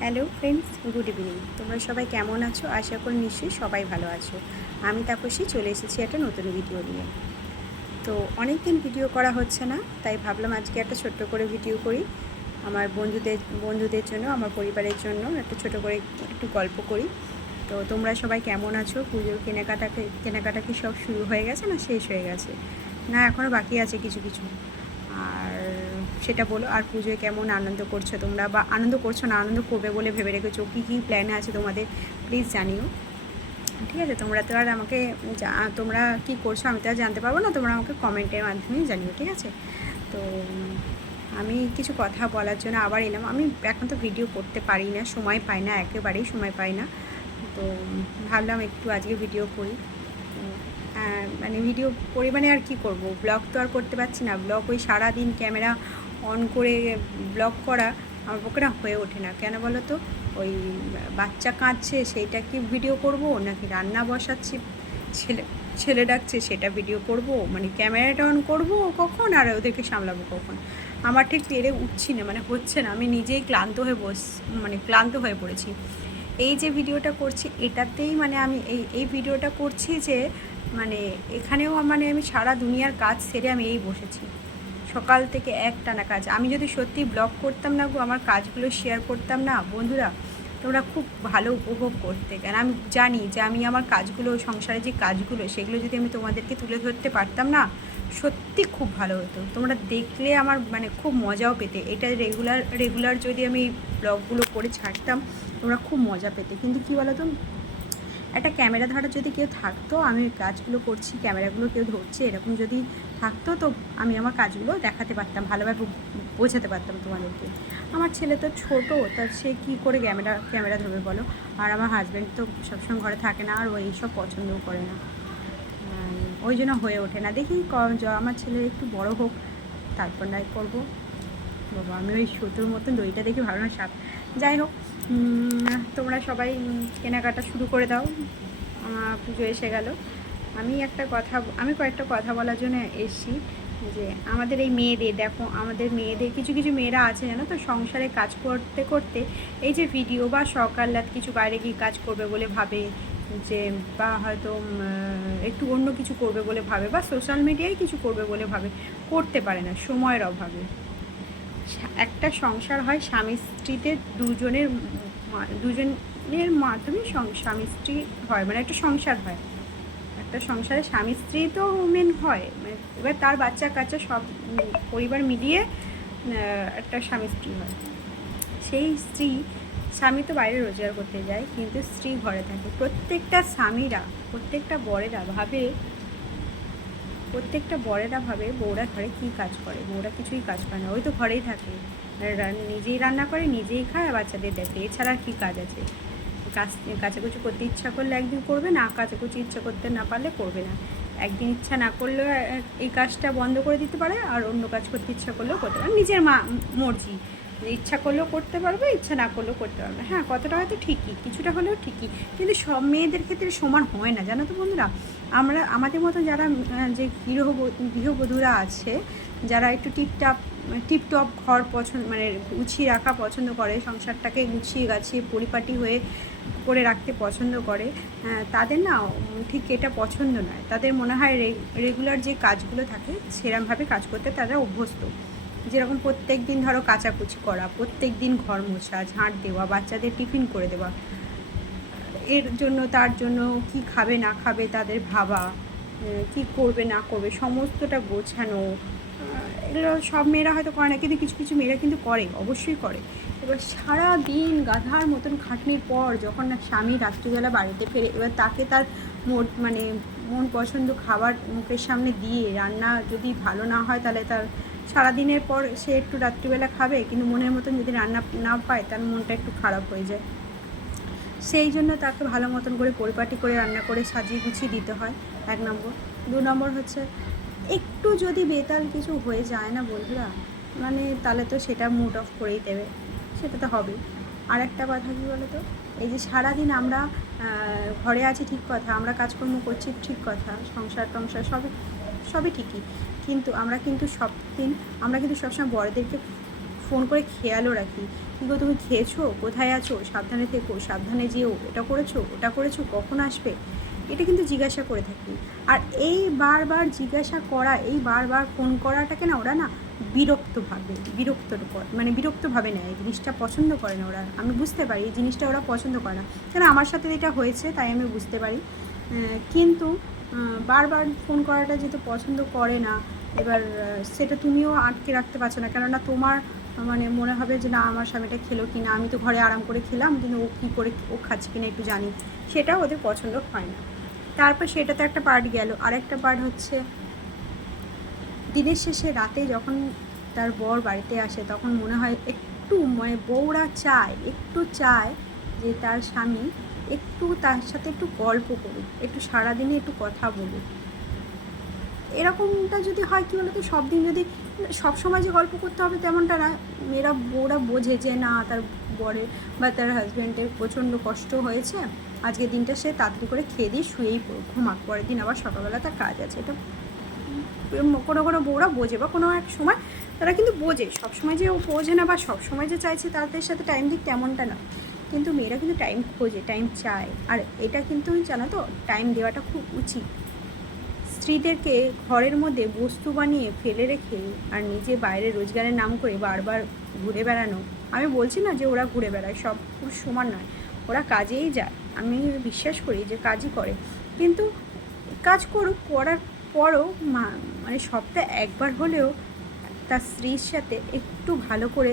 Hello friends, good evening. তোমরা সবাই কেমন আছো? আশা করি নিশ্চয়ই সবাই ভালো আছো। আমি তাপসী চলে এসেছি একটা নতুন ভিডিও নিয়ে। তো অনেক দিন ভিডিও করা হচ্ছে না, তাই ভাবলাম আজকে একটা ছোট্ট করে ভিডিও করি। আমার বন্ধুদের জন্য, আমার পরিবারের জন্য একটা ছোটো করে একটু গল্প করি। তো তোমরা সবাই কেমন আছো? পুজোর কেনাকাটা কি সব শুরু হয়ে গেছে না শেষ হয়ে গেছে? না এখনও বাকি আছে কিছু কিছু? আর সেটা বলো। আর পুজোয় কেমন আনন্দ করছো তোমরা, বা আনন্দ করছো না আনন্দ করবে বলে ভেবে রেখেছো? কী কী প্ল্যান আছে তোমাদের প্লিজ জানিও। ঠিক আছে, তোমরা তো আর আমাকে তোমরা কী করছো আমি তো আর জানতে পারবো না, তোমরা আমাকে কমেন্টের মাধ্যমেই জানিও, ঠিক আছে? তো আমি কিছু কথা বলার জন্য আবার এলাম। আমি এখন তো ভিডিও করতে পারি না, সময় পাই না, একেবারেই সময় পাই না। তো ভাবলাম একটু আজকে ভিডিও করি। মানে ভিডিও পরিমাণে আর কি করব, ব্লগ তো আর করতে পারছি না। ব্লগ ওই সারাদিন ক্যামেরা অন করে ব্লগ করা আমার পক্ষে না হয়ে ওঠে না। কেন বলো তো? ওই বাচ্চা কাঁদছে সেইটা কি ভিডিও করব, নাকি রান্না বসাচ্ছি ছেলে ডাকছে সেটা ভিডিও করব, মানে ক্যামেরাটা অন করব কখন আর ওদেরকে সামলাবো কখন? আমার ঠিক পেরে উঠছি না, মানে হচ্ছে না। আমি নিজেই ক্লান্ত হয়ে পড়েছি। এই যে ভিডিওটা করছি এটাতেই মানে আমি এই ভিডিওটা করছি যে মানে এখানেও মানে আমি সারা দুনিয়ার কাজ সেরে আমি এই বসেছি, সকাল থেকে একটানা কাজ। আমি যদি সত্যি ব্লগ করতাম না গো, আমার কাজগুলো শেয়ার করতাম না বন্ধুরা, তোমরা খুব ভালো উপভোগ করতে। কেন আমি জানি যে আমি আমার কাজগুলো, সংসারে যে কাজগুলো, সেগুলো যদি আমি তোমাদেরকে তুলে ধরতে পারতাম না, সত্যি খুব ভালো হতো। তোমরা দেখলে আমার মানে খুব মজাও পেতে। এটা রেগুলার যদি আমি ব্লগগুলো করে ছাড়তাম, তোমরা খুব মজা পেতে। কিন্তু কী বলো তো, একটা ক্যামেরা ধরার যদি কেউ থাকতো, আমি কাজগুলো করছি, ক্যামেরাগুলো কেউ ধরছে, এরকম যদি থাকতো তো আমি আমার কাজগুলো দেখাতে পারতাম, ভালোভাবে বোঝাতে পারতাম তোমাদেরকে। আমার ছেলে তো ছোটো, তার সে কী করে ক্যামেরা ধরবে বলো? আর আমার হাজব্যান্ড তো সবসময় ঘরে থাকে না, আর ওই সব পছন্দও করে না। ওই জন্য হয়ে ওঠে না। দেখি আমার ছেলে একটু বড় হোক, তারপর নাই করবো। বাবা, আমি ওই শত্রুর মতন দইটা দেখে ভালো না সাপ। যাই হোক, তোমরা সবাই কেনাকাটা শুরু করে দাও। পুজো এসে গেল। আমি কয়েকটা কথা বলার জন্য এসেছি। যে আমাদের এই মেয়েদের, দেখো আমাদের মেয়েদের কিছু কিছু মেয়েরা আছে জানো তো, সংসারে কাজ করতে করতে এই যে ভিডিও বা সকাল রাত কিছু বাইরে গিয়ে কাজ করবে বলে ভাবে, যে বা হয়তো একটু অন্য কিছু করবে বলে ভাবে, বা সোশ্যাল মিডিয়ায় কিছু করবে বলে ভাবে, করতে পারে না সময়ের অভাবে। একটা সংসার হয় স্বামী স্ত্রীতে দুজনের মাধ্যমে স্বামী স্ত্রী হয়, মানে একটা সংসার হয়। একটা সংসারে স্বামী স্ত্রী তো মেন হয়, মানে এবার তার বাচ্চা কাচ্চা সব পরিবার মিলিয়ে একটা স্বামী স্ত্রী হয়। সেই স্বামী তো বাইরে রোজগার করতে যায়, কিন্তু স্ত্রী ঘরে থাকে। প্রত্যেকটা বরেরা ভাবে বউরা ঘরে কী কাজ করে, বউরা কিছুই কাজ করে না, ওই তো ঘরেই থাকে, নিজেই রান্না করে, নিজেই খায়, বাচ্চাদের দেখে, এছাড়া আর কী কাজ আছে? কাচাকুচি করতে ইচ্ছা করলে একদিন করবে না, কাচাকুচি ইচ্ছা করতে না পারলে করবে না। একদিন ইচ্ছা না করলেও এই কাজটা বন্ধ করে দিতে পারে, আর অন্য কাজ করতে ইচ্ছা করলেও করতে পারে, নিজের মর্জি। ইচ্ছা করলেও করতে পারবে, ইচ্ছা না করলেও করতে পারবে। হ্যাঁ, কথাটা হয়তো ঠিকই, কিছুটা হলেও ঠিকই, কিন্তু সব মেয়েদের ক্ষেত্রে সমান হয় না, জানো তো বন্ধুরা। আমাদের মতো যারা যে গৃহবধূরা আছে, যারা একটু টিপটপ ঘর মানে গুছিয়ে রাখা পছন্দ করে, সংসারটাকে গুছিয়ে গাছিয়ে পরিপাটি হয়ে করে রাখতে পছন্দ করে, তাদের না ঠিক এটা পছন্দ নয়। তাদের মনে হয় রেগুলার যে কাজগুলো থাকে সেরকমভাবে কাজ করতে তারা অভ্যস্ত। যেরকম প্রত্যেক দিন ধরো কাচাকুচি করা, প্রত্যেক দিন ঘর মোছা, ঝাঁট দেওয়া, বাচ্চাদের টিফিন করে দেওয়া, তার জন্য কি খাবে না খাবে তাদের ভাবা, কি করবে না করবে সমস্তটা গোছানো, এগুলো সব মেয়েরা হয়তো করে না, কিন্তু কিছু কিছু মেয়েরা কিন্তু করে, অবশ্যই করে। এবার সারা দিন গাধার মতন খাটনির পর যখন না স্বামী রাত্রিবেলা বাড়িতে ফেরে, এবার তাকে তার মন পছন্দ খাবার মুখের সামনে দিয়ে, রান্না যদি ভালো না হয় তাহলে তার সারাদিনের পর সে একটু রাত্রিবেলা খাবে, কিন্তু মনের মতন যদি রান্না না পায় তার মনটা একটু খারাপ হয়ে যায়। সেই জন্য তাকে ভালো মতন করে পরিপাটি করে রান্না করে সাজিয়ে গুছিয়ে দিতে হয়, 1 নম্বর। 2 নম্বর হচ্ছে, একটু যদি বেতাল কিছু হয়ে যায় না বন্ধুরা, মানে তাহলে তো সেটা মুড অফ করেই দেবে, সেটা তো হবেই। আর একটা কথা কী বলো তো, এই যে সারাদিন আমরা ঘরে আছি ঠিক কথা, আমরা কাজকর্ম করছি ঠিক কথা, সংসার টংসার সবই ঠিকই, কিন্তু আমরা কিন্তু সবসময় বড়দেরকে ফোন করে খেয়ালও রাখি, কী গো তুমি খেয়েছো, কোথায় আছো, সাবধানে থেকো, সাবধানে যেও, এটা করেছো, ওটা করেছো, কখন আসবে, এটা কিন্তু জিজ্ঞাসা করে থাকি। আর এই বারবার জিজ্ঞাসা করা, এই বারবার ফোন করাটাকে না ওরা না বিরক্তভাবে নেয়, এই জিনিসটা পছন্দ করে না ওরা। আমি বুঝতে পারি এই জিনিসটা ওরা পছন্দ করে না, কেন আমার সাথে এটা হয়েছে তাই আমি বুঝতে পারি। কিন্তু বারবার ফোন করাটা যেহেতু পছন্দ করে না, এবার সেটা তুমিও আটকে রাখতে পারছো না, কেননা তোমার মানে মনে হবে যে না আমার স্বামীটা খেলো কি না, আমি তো ঘরে আরাম করে খেলাম, কিন্তু ও কী করে ও খাচ্ছে কিনা একটু জানি, সেটাও ওদের পছন্দ হয় না। তারপর সেটা তো একটা পার্ট গেল, আরেকটা পার্ট হচ্ছে দিনের শেষে রাতে যখন তার বর বাড়িতে আসে, তখন মনে হয় একটু মানে বউরা একটু চায় যে তার স্বামী একটু তার সাথে একটু গল্প করুক, একটু সারাদিনে একটু কথা বলুক। এরকমটা যদি হয় কী বলতো, সব দিন যদি সবসময় যে গল্প করতে হবে তেমনটা না, বউরা বোঝে যে না তার বরের বা তার হাজব্যান্ডের প্রচণ্ড কষ্ট হয়েছে, আজকের দিনটা সে তাড়াতাড়ি করে খেয়ে দিয়ে শুয়েই ঘুমাক, পরের দিন আবার সকালবেলা তার কাজ আছে। এটা কোনো বউরা বোঝে, বা কোনো এক সময় তারা কিন্তু বোঝে, সবসময় যে ও বোঝে না বা সবসময় যে চাইছে তাদের সাথে টাইম দিক তেমনটা না, কিন্তু মেয়েরা কিন্তু টাইম খোঁজে, টাইম চায়। আর এটা কিন্তু জানো তো, টাইম দেওয়াটা খুব উচিত। স্ত্রীদেরকে ঘরের মধ্যে বস্তু বানিয়ে ফেলে রেখে আর নিজে বাইরে রোজগারের নাম করে বারবার ঘুরে বেড়ানো, আমি বলছি না যে ওরা ঘুরে বেড়ায়, সব পুরুষ সমান নয়, ওরা কাজেই যায়, আমি বিশ্বাস করি যে কাজই করে, কিন্তু কাজ করার পরও মানে সপ্তাহে একবার হলেও তার স্ত্রীর সাথে একটু ভালো করে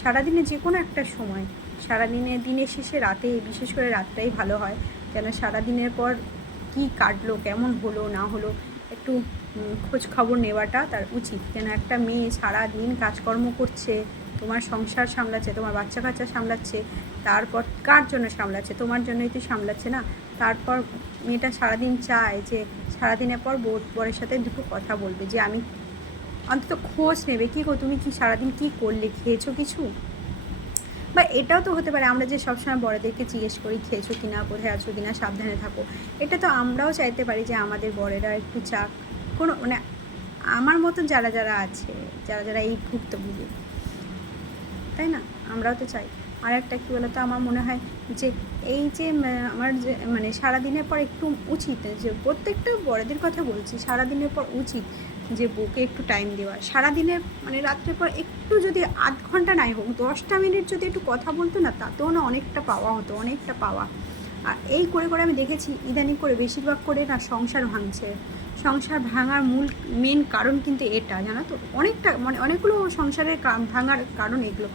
সারাদিনে যে কোনো একটা সময়, সারাদিনে দিনের শেষে রাতে, বিশেষ করে রাতটাই ভালো হয়, কেন সারাদিনের পর কী কাটলো, কেমন হলো না হলো, একটু খোঁজ খবর নেওয়াটা তার উচিত। কেন একটা মেয়ে সারাদিন কাজকর্ম করছে, তোমার সংসার সামলাচ্ছে, তোমার বাচ্চা কাচ্চা সামলাচ্ছে, তারপর কার জন্য সামলাচ্ছে, তোমার জন্যই তো সামলাচ্ছে না। তারপর মেয়েটা সারাদিন চায় যে সারাদিনের পর বরের সাথে দুটো কথা বলবে, যে আমি অন্তত খোঁজ নেবে, কী গো তুমি কি সারাদিন কী করলে, খেয়েছো কিছু, বা এটাও তো হতে পারে আমরা যে সবসময় বড়দেরকে জিজ্ঞেস করি খেয়েছো কিনা, কোথায় আছো কিনা, সাবধানে থাকো, এটা তো আমরাও চাইতে পারি যে আমাদের বড়েরা একটু চাক, কোনো মানে আমার মতন যারা আছে, যারা এই ভুক্তভোগী, তাই না, আমরাও তো চাই। আর একটা কী বলতো, আমার মনে হয় যে এই যে আমার যে মানে সারাদিনের পর একটু উচিত, যে প্রত্যেকটা বড়দের কথা বলছি, সারাদিনের পর উচিত যে বউকে একটু টাইম দেওয়া, সারাদিনের মানে রাত্রের পর একটু যদি আধ ঘন্টা নাই হোক 10টা মিনিট যদি একটু কথা বলতো না, তাতেও না অনেকটা পাওয়া হতো, অনেকটা পাওয়া। আর এই করে আমি দেখেছি ইদানিং করে বেশিরভাগ করে না সংসার ভাঙছে, সংসার ভাঙার মেন কারণ কিন্তু এটা, জানো তো, অনেকটা মানে অনেকগুলো সংসারের ভাঙার কারণ এগুলো,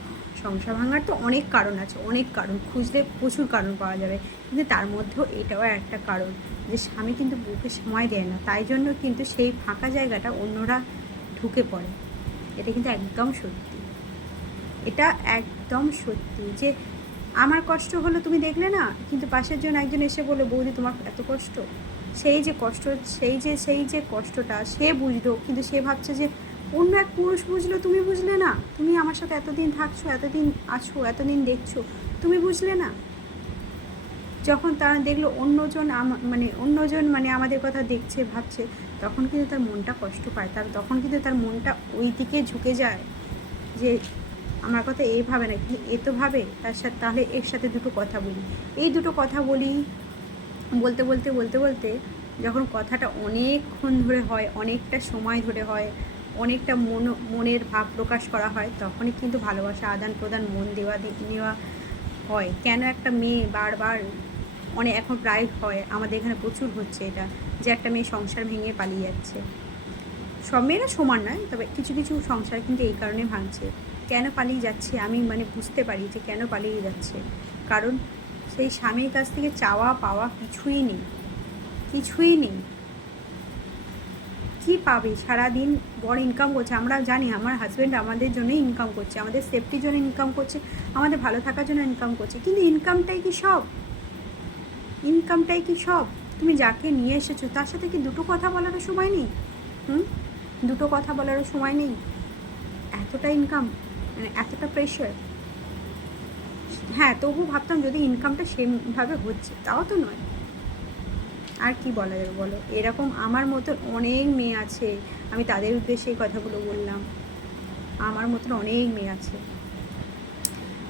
সংসার ভাঙার তো অনেক কারণ আছে, অনেক কারণ খুঁজলে প্রচুর কারণ পাওয়া যাবে, কিন্তু তার মধ্যেও এটাও একটা কারণ যে স্বামী কিন্তু বউকে সময় দেয় না, তাই জন্য কিন্তু সেই ফাঁকা জায়গাটা অন্যরা ঢুকে পড়ে। এটা কিন্তু একদম সত্যি, এটা একদম সত্যি যে আমার কষ্ট হলো তুমি দেখলে না, কিন্তু পাশের জন একজন এসে বললো বৌদি তোমার এত কষ্ট, সেই যে কষ্টটা সে বুঝলো, কিন্তু সে ভাবছে যে অন্য এক পুরুষ বুঝলো, তুমি বুঝলে না, তুমি আমার সাথে এতদিন থাকছো, এতদিন আছো, এতদিন দেখছো, তুমি বুঝলে না। যখন তারা দেখলো অন্যজন মানে আমাদের কথা দেখছে, ভাবছে, তখন কিন্তু তার মনটা কষ্ট পায়, তখন কিন্তু তার মনটা ওই দিকে ঝুঁকে যায় যে আমার কথা এই ভাবে না, কিন্তু এ তো ভাবে, তার সাথে তাহলে এর সাথে দুটো কথা বলি, এই দুটো কথা বলি, বলতে যখন কথাটা অনেকক্ষণ ধরে হয়, অনেকটা সময় ধরে হয়, অনেকটা মনের ভাব প্রকাশ করা হয়, তখনই কিন্তু ভালোবাসা আদান প্রদান, মন নেওয়া হয়। কেন একটা মেয়ে বারবার এখন প্রায় হয়, আমাদের এখানে প্রচুর হচ্ছে এটা, যে একটা মেয়ে সংসার ভেঙে পালিয়ে যাচ্ছে। সব মেয়েরা সমান নয়, তবে কিছু কিছু সংসার কিন্তু এই কারণে ভাঙছে। কেন পালিয়ে যাচ্ছে আমি মানে বুঝতে পারি যে কেন পালিয়ে যাচ্ছে, কারণ সেই স্বামীর কাছ থেকে চাওয়া পাওয়া কিছুই নেই, কী পাবে, সারাদিন বড় ইনকাম করছে, আমরা জানি আমার হাজব্যান্ড আমাদের জন্যই ইনকাম করছে, আমাদের সেফটির জন্য ইনকাম করছে, আমাদের ভালো থাকার জন্য ইনকাম করছে, কিন্তু ইনকামটাই কি সব, তুমি যাকে নিয়ে এসেছো তার সাথে কি দুটো কথা বলারও সময় নেই? দুটো কথা বলারও সময় নেই, এতটা ইনকাম, মানে এতটা প্রেশার। হ্যাঁ, তবু ভাবতাম যদি ইনকামটা সেভাবে হচ্ছে, তাও তো নয়। আর কি বলা যাবে বলো, এরকম আমার মতন অনেক মেয়ে আছে, আমি তাদের উদ্দেশ্যে এই কথাগুলো বললাম, আমার মতন অনেক মেয়ে আছে।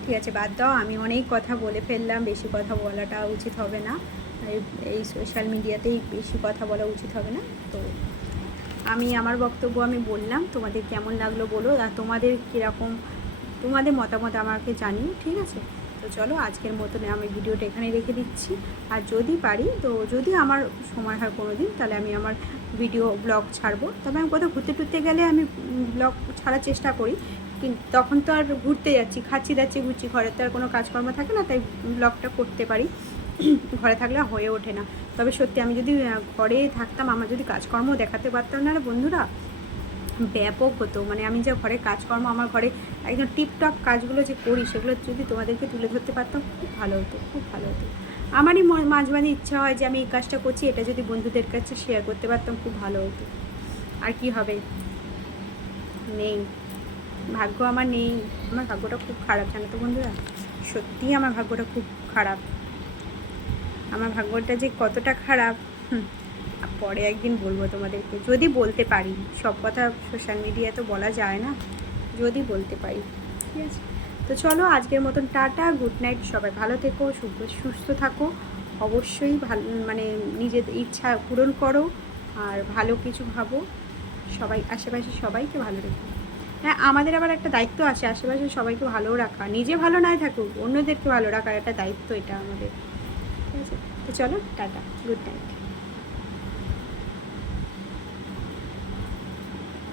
ঠিক আছে, বাদ দাও, আমি অনেক কথা বলে ফেললাম, বেশি কথা বলাটা উচিত হবে না, এই সোশ্যাল মিডিয়াতেই বেশি কথা বলা উচিত হবে না। তো আমি আমার বক্তব্য আমি বললাম, তোমাদের কেমন লাগলো বলো, আর তোমাদের কীরকম, তোমাদের মতামত আমাকে জানিও, ঠিক আছে। তো চলো আজকের মতন আমি ভিডিওটা এখানে রেখে দিচ্ছি। আর যদি পারি, তো যদি আমার সময় হয় কোনো দিন, তাহলে আমি আমার ভিডিও ব্লগ ছাড়বো। তবে আমি কোথাও ঘুরতে টুরতে গেলে আমি ব্লগ ছাড়ার চেষ্টা করি, কিন্তু তখন তো আর ঘুরতে যাচ্ছি, খাচ্ছি দাচ্ছি ঘুরছি, ঘরে তো আর কোনো কাজকর্ম থাকে না, তাই ব্লগটা করতে পারি, ঘরে থাকলে হয়ে ওঠে না। তবে সত্যি আমি যদি ঘরে থাকতাম, আমার যদি কাজকর্ম দেখাতে পারতাম না বন্ধুরা, ব্যাপক হতো। মানে আমি যা ঘরে কাজকর্ম, আমার ঘরে একদম টিপটপ কাজগুলো যে করি, সেগুলো যদি তোমাদেরকে তুলে ধরতে পারতাম, খুব ভালো হতো, খুব ভালো হতো। আমারই মাঝে মাঝে ইচ্ছা হয় যে আমি এই কাজটা করছি, এটা যদি বন্ধুদের কাছে শেয়ার করতে পারতাম, খুব ভালো হতো। আর কি হবে, নেই, ভাগ্য আমার নেই। আমার ভাগ্যটা খুব খারাপ, জানো তো বন্ধুরা, সত্যিই আমার ভাগ্যটা খুব খারাপ। আমার ভাগ্যটা যে কতটা খারাপ, পরে একদিন বলবো তোমাদেরকে, যদি বলতে পারি। সব কথা সোশ্যাল মিডিয়ায় তো বলা যায় না, যদি বলতে পারি, ঠিক আছে। তো চলো আজকের মতন টাটা, গুড নাইট, সবাই ভালো থেকো, সুস্থ থাকো, অবশ্যই ভালো, মানে নিজেদের ইচ্ছা পূরণ করো, আর ভালো কিছু ভাবো, সবাই আশেপাশে সবাইকে ভালো রেখো। হ্যাঁ, আমাদের আবার একটা দায়িত্ব আছে আশেপাশে সবাইকে ভালো রাখা, নিজে ভালো নাই থাকুক, অন্যদেরকে ভালো রাখার একটা দায়িত্ব এটা আমাদের, ঠিক আছে। তো চলো টাটা, গুড নাইট।